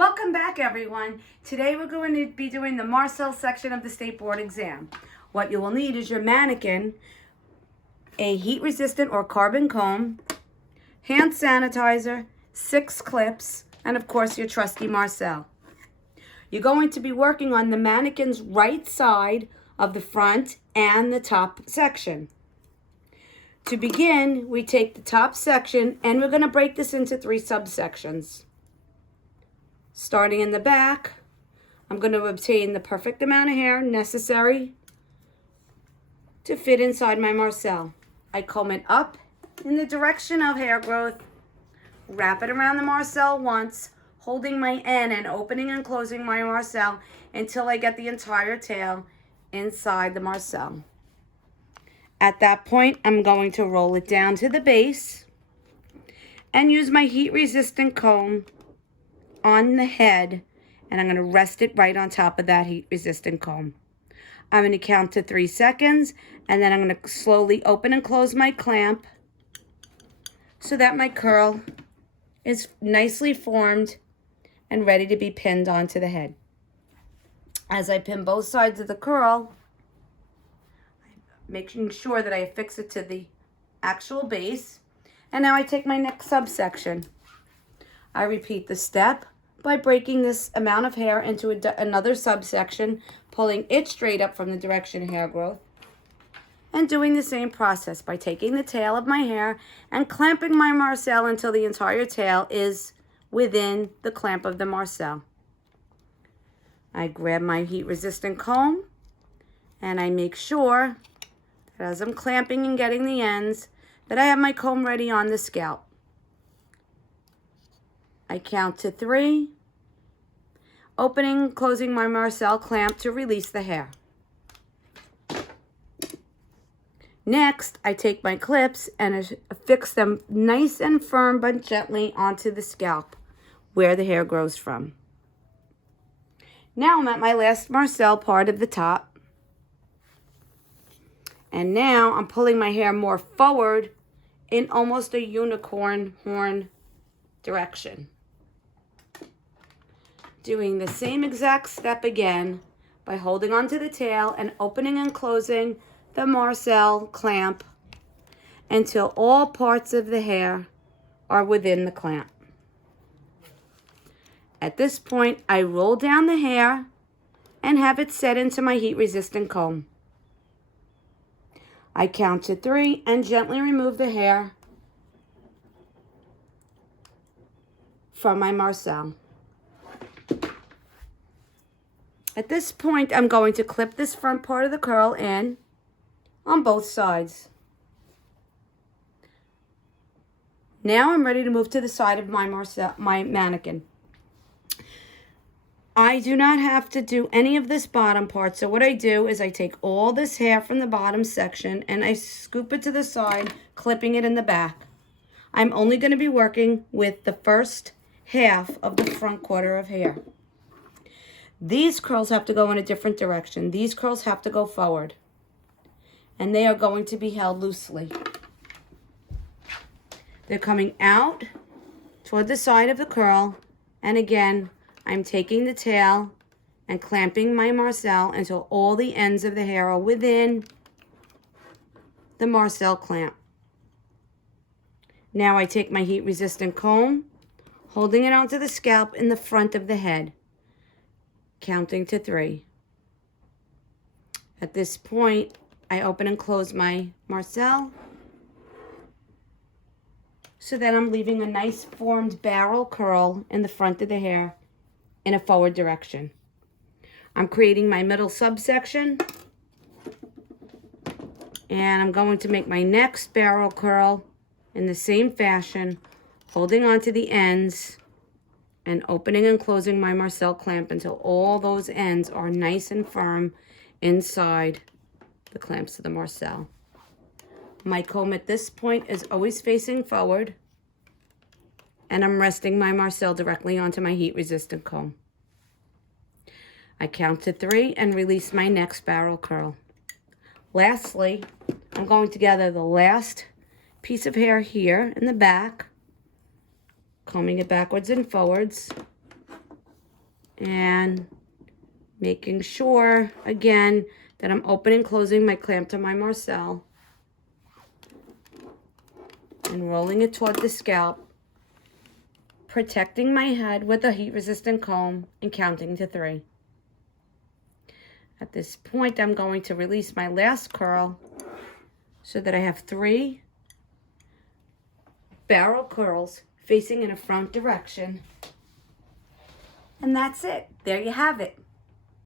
Welcome back, everyone. Today we're going to be doing the Marcell section of the State Board exam. What you will need is your mannequin, a heat-resistant or carbon comb, hand sanitizer, 6 clips, and of course your trusty Marcell. You're going to be working on the mannequin's right side of the front and the top section. To begin, we take the top section and we're going to break this into 3 subsections. Starting in the back, I'm going to obtain the perfect amount of hair necessary to fit inside my Marcell. I comb it up in the direction of hair growth, wrap it around the Marcell once, holding my end and opening and closing my Marcell until I get the entire tail inside the Marcell. At that point, I'm going to roll it down to the base and use my heat-resistant comb on the head, and I'm going to rest it right on top of that heat-resistant comb. I'm going to count to 3 seconds, and then I'm going to slowly open and close my clamp so that my curl is nicely formed and ready to be pinned onto the head. As I pin both sides of the curl, making sure that I affix it to the actual base, and now I take my next subsection. I repeat the step by breaking this amount of hair into another subsection, pulling it straight up from the direction of hair growth, and doing the same process by taking the tail of my hair and clamping my Marcell until the entire tail is within the clamp of the Marcell. I grab my heat-resistant comb and I make sure that as I'm clamping and getting the ends, that I have my comb ready on the scalp. I count to 3, opening, closing my Marcell clamp to release the hair. Next, I take my clips and affix them nice and firm but gently onto the scalp where the hair grows from. Now I'm at my last Marcell part of the top. And now I'm pulling my hair more forward in almost a unicorn horn direction. Doing the same exact step again by holding onto the tail and opening and closing the Marcell clamp until all parts of the hair are within the clamp. At this point, I roll down the hair and have it set into my heat-resistant comb. I count to 3 and gently remove the hair from my Marcell. At this point, I'm going to clip this front part of the curl in on both sides. Now I'm ready to move to the side of my mannequin. I do not have to do any of this bottom part, so what I do is I take all this hair from the bottom section and I scoop it to the side, clipping it in the back. I'm only going to be working with the first half of the front quarter of hair. These curls have to go in a different direction. These curls have to go forward, and they are going to be held loosely. They're coming out toward the side of the curl, and again, I'm taking the tail and clamping my Marcell until all the ends of the hair are within the Marcell clamp. Now I take my heat-resistant comb, holding it onto the scalp in the front of the head, counting to 3. At this point, I open and close my Marcell so that I'm leaving a nice formed barrel curl in the front of the hair in a forward direction. I'm creating my middle subsection, and I'm going to make my next barrel curl in the same fashion, holding onto the ends and opening and closing my Marcell clamp until all those ends are nice and firm inside the clamps of the Marcell. My comb at this point is always facing forward, and I'm resting my Marcell directly onto my heat-resistant comb. I count to 3 and release my next barrel curl. Lastly, I'm going to gather the last piece of hair here in the back, combing it backwards and forwards, And making sure, again, that I'm opening and closing my clamp to my Marcell. And rolling it toward the scalp. Protecting my head with a heat-resistant comb and counting to 3. At this point, I'm going to release my last curl so that I have 3 barrel curls facing in a front direction. And that's it. There you have it.